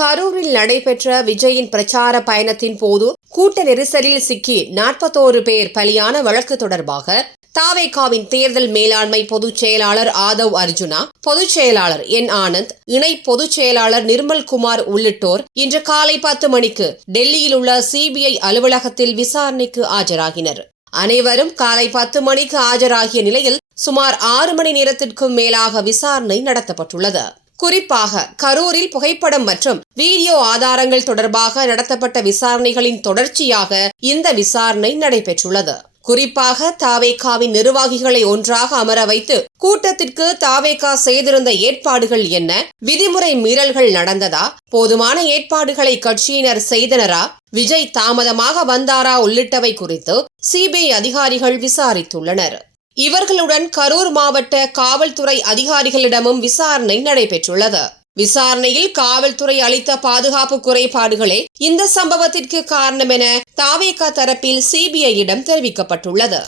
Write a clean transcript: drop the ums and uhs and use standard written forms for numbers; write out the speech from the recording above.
கரூரில் நடைபெற்ற விஜயின் பிரச்சார பயணத்தின் போது கூட்ட நெரிசலில் சிக்கி 41 பேர் பலியான வழக்கு தொடர்பாக தாவேகாவின் தேர்தல் மேலாண்மை பொதுச் செயலாளர் ஆதவ் அர்ஜுனா, பொதுச் செயலாளர் என் ஆனந்த், இணை பொதுச் செயலாளர் நிர்மல்குமார் உள்ளிட்டோர் இன்று காலை 10 மணிக்கு டெல்லியில் உள்ள சிபிஐ அலுவலகத்தில் விசாரணைக்கு ஆஜராகினர். அனைவரும் காலை 10 மணிக்கு ஆஜராகிய நிலையில் சுமார் 6 மணி நேரத்திற்கும் மேலாக விசாரணை நடத்தப்பட்டுள்ளது. குறிப்பாக கரூரில் புகைப்படம் மற்றும் வீடியோ ஆதாரங்கள் தொடர்பாக நடத்தப்பட்ட விசாரணைகளின் தொடர்ச்சியாக இந்த விசாரணை நடைபெற்றுள்ளது. குறிப்பாக தாவேகாவின் நிர்வாகிகளை ஒன்றாக அமர வைத்து கூட்டத்திற்கு தாவேகா செய்திருந்த ஏற்பாடுகள் என்ன, விதிமுறை மீறல்கள் நடந்ததா, போதுமான ஏற்பாடுகளை கட்சியினர் செய்தனரா, விஜய் தாமதமாக வந்தாரா உள்ளிட்டவை குறித்து சிபிஐ அதிகாரிகள் விசாரித்துள்ளனர். இவர்களுடன் கரூர் மாவட்ட காவல்துறை அதிகாரிகளிடமும் விசாரணை நடைபெற்றுள்ளது. விசாரணையில் காவல்துறை அளித்த பாதுகாப்பு குறைபாடுகளே இந்த சம்பவத்திற்கு காரணம் என தாவேகா தரப்பில் சிபிஐயிடம் தெரிவிக்கப்பட்டுள்ளது.